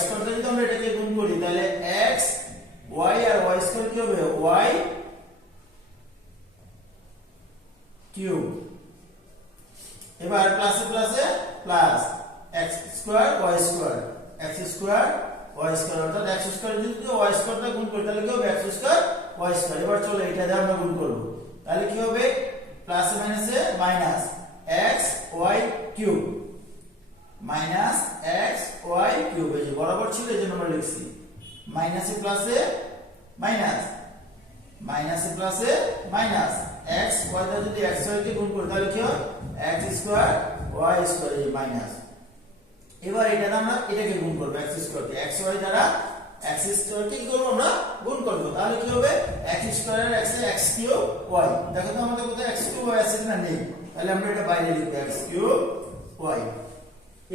Square দিয়ে যদি আমরা এটাকে গুণ করি তাহলে x y আর y স্কয়ার কি হবে y কিউব। এবার প্লাসে প্লাসে plus x square y square x square y square অর্থাৎ x স্কয়ার যদি y স্কয়ারটা গুণ করি তাহলে কি হবে x স্কয়ার y স্কয়ার। এবার চলো এটা দিয়ে আমরা গুণ করব তাহলে কি হবে প্লাসে মাইনাসে minus x y cube minus x y cube. এই যে বরাবর ছিল এই জন্য আমরা লিখছি মাইনাসে প্লাসে মাইনাস মাইনাসে প্লাসে মাইনাস x y দ্বারা যদি x y কে গুণ করি তাহলে কি হয় x স্কয়ার y স্কয়ার এই মাইনাস। এবার এটা আমরা এটাকে গুণ করব x স্কয়ার কে x y দ্বারা x স্কয়ার কে কি করব আমরা গুণ করব তাহলে কি হবে x স্কয়ার এর x এ x কিউব y। দেখো তো আমাদের কোথায় x কিউব y আছে না নেই তাহলে আমরা এটা বাইরে লিখব x কিউব y।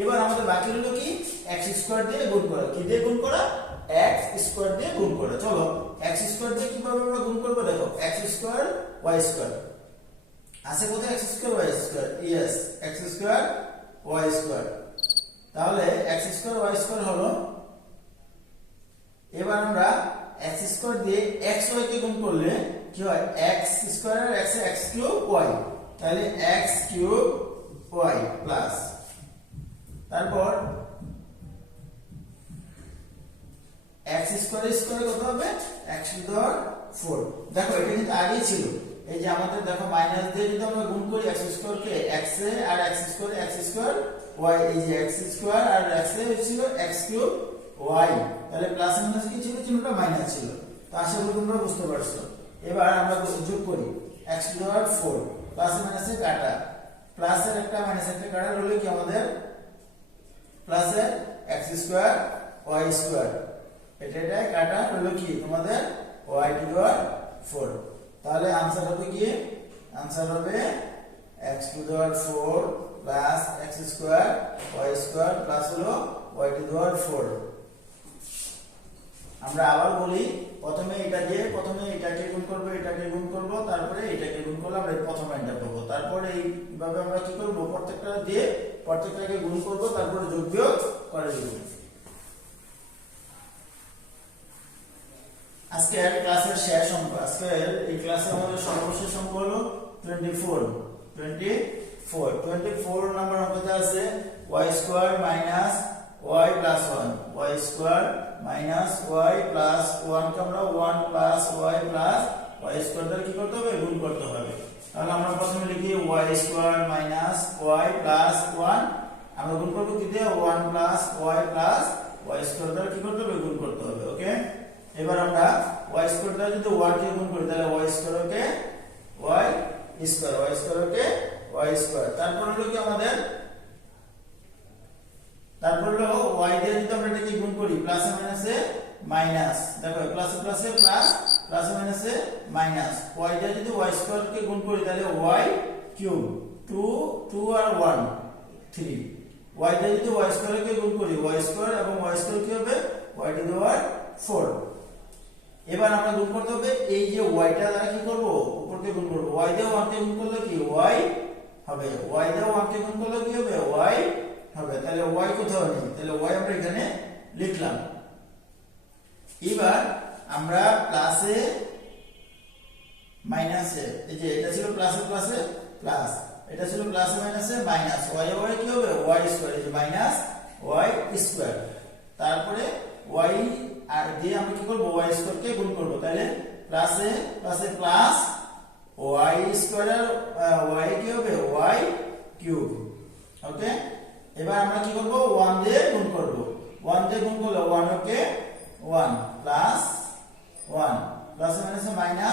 এবার আমাদের বাকি হলো কি x স্কয়ার দিয়ে গুণ করা। কি দিয়ে গুণ করা x স্কয়ার দিয়ে গুণ করা। চলো x স্কয়ার দিয়ে কিভাবে আমরা গুণ করব দেখো x স্কয়ার y স্কয়ার আছে কোথায় x square y square yes x square y square. তাহলে x স্কয়ার y স্কয়ার হলো এবার আমরা x স্কয়ার দিয়ে x y কে গুণ করলে কি হয় x স্কয়ার আর x এ x কিউব y তাহলে x কিউব y প্লাস তারপর x স্কয়ার স্কয়ার কত হবে x টু দি পাওয়ার 4। দেখো এটা কিন্তু আগেই ছিল এই যে আমাদের দেখো মাইনাস দিয়ে যদি আমরা গুণ করি x স্কয়ার কে x এ আর x স্কয়ার y এই যে x স্কয়ার আর x এ ছিল x কিউব y তাহলে প্লাস মাইনাস কি ছিল চিহ্নটা মাইনাস ছিল। তো আশা করি তোমরা বুঝতে পারছো। এবার আমরা যোগ করি x to the power 4 plus মাইনাসে কাটা প্লাসের একটা মাইনাসের একটা কাটা হলো কি আমাদের প্লাসে x স্কয়ার y স্কয়ার এটা কাটা হলো কি তোমাদের y টু দি পাওয়ার 4। তাহলে आंसर হবে কি आंसर হবে x to the power 4 plus x square y square plus হলো y টু দি পাওয়ার 4। আমরা আবার বলি প্রথমে এটাকে গুণ করব এটাকে গুণ করব তারপরে এটাকে গুণ করলে আমরা প্রথম লাইনটা পাবো। তারপরে এইভাবে আমরা কি করব প্রত্যেকটা দিয়ে প্রত্যেকটাকে গুণ করব তারপরে যোগ বিয়োগ করে দেব। আজকে ক্লাসের শেষ অঙ্ক আজকে এই ক্লাসে আমাদের সর্বশেষ অঙ্ক হলো 24 নাম্বার অঙ্কতে আছে y square minus y plus 1 y square minus y plus 1 কে আমরা 1 plus y plus y square দ্বারা কি করতে হবে গুণ করতে হবে। তাহলে আমরা প্রথমে লিখি y square minus y plus 1 আমরা গুণ করব কি দিয়ে 1 plus y plus y square দ্বারা কি করতে হবে গুণ করতে হবে। ওকে এবার আমরা y স্কয়ার দ্বারা যদি 1 কে গুণ করি তাহলে y স্কয়ার কে y স্কয়ার কে y স্কয়ার। তারপর হলো কি আমাদের তারপর হলো y দিয়ে যদি আমরা এটাকে গুণ করি প্লাসে মাইনাসে মাইনাস দেখো প্লাসে প্লাসে প্লাস প্লাসে মাইনাসে মাইনাস y দিয়ে যদি y স্কয়ার কে গুণ করি তাহলে y কিউব 2 আর 1 3 y দিয়ে যদি y স্কয়ার কে গুণ করি y স্কয়ার এবং y স্কয়ার কি হবে y টু দি পাওয়ার 4। এবার আমরা গুণ করতে হবে এই যে y টা দ্বারা কি করব উপরকে গুণ করব y দিয়ে 1 কে গুণ করলে কি y হবে y দিয়ে 1 কে গুণ করলে কি হবে y হবে তাহলে y কোথাও নেই তাহলে y আমরা এখানে লিখলাম। এবার আমরা প্লাসে মাইনাসে এই যে এটা ছিল প্লাসে প্লাসে প্লাস এটা ছিল প্লাসে মাইনাসে মাইনাস y কি হবে y স্কয়ার এই যে মাইনাস y স্কয়ার তারপরে y আর দিয়ে আমরা কি করব y স্কয়ার কে গুণ করব তাহলে প্লাসে প্লাসে প্লাস y স্কয়ার y কি হবে y কিউব। ওকে এবার আমরা কি করব 1 দিয়ে গুণ করব 1 দিয়ে গুণ করলে 1 ওকে 1 প্লাস 1 প্লাস মাইনাসে মাইনাস